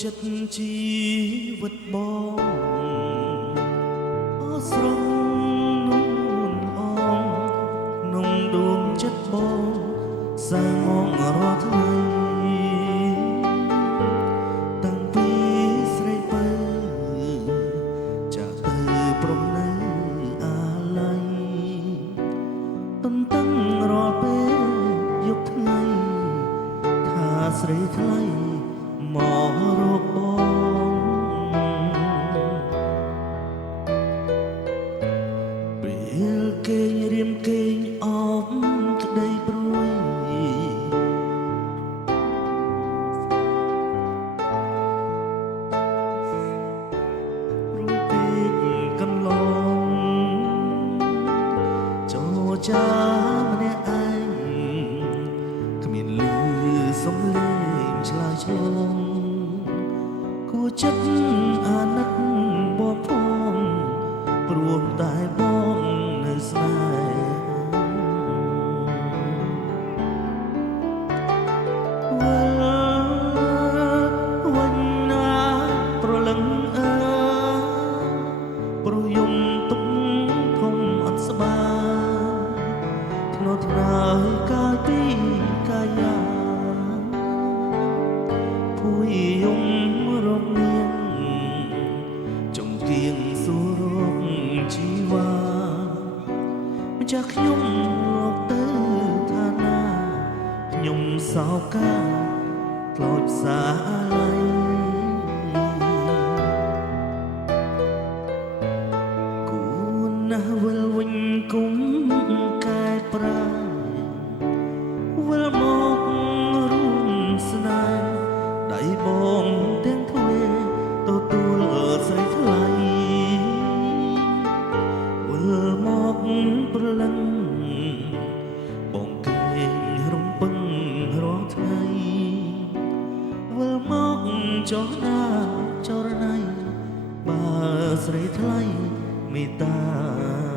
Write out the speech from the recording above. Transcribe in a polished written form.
ចិត្តជីវិតបងអស្រងនួនអងក្នុងដួងចិត្តបងសើមងរាល់ថ្ងៃតាំងពីស្រីពៅចាក់ទៅព្រមនៅអាឡ័យតន្ទឹងរាល់ពេលយកថ្ងៃថាស្រីថ្លៃមករកបងពេលគេងរៀមគេងអបក្ដីព្រួយពេកកន្លងចូលចាម្នាក់ឯងគ្មានលឺសំឡេងឆ្លើយឆ្លងគួរចិត្តអាណិតបងផងព្រោះតែបងនៅស្នេហាវិញណាប្រលឹងព្រោះយំទុកធំអត់ស្បាធ្នោធ្នាយកាយពីកាយាភួយយំរកនាងចំគៀងសួររកជីវ៉ាម្ចាស់ខ្ញុំលោកទៅឋានាខ្ញុំសោកាខ្លោចសាឡៃគួរណាស់វិលវិញគុំកែប្រែវិលមករួមស្នេហ៍ដៃបងទាំងទ្វេទទួលស្រីថ្លៃវិលមកព្រលឹងបងគេងរំពឹងរាល់ថ្ងៃវិលមកចុះណាចរណៃបើស្រីថ្លៃមេត្តា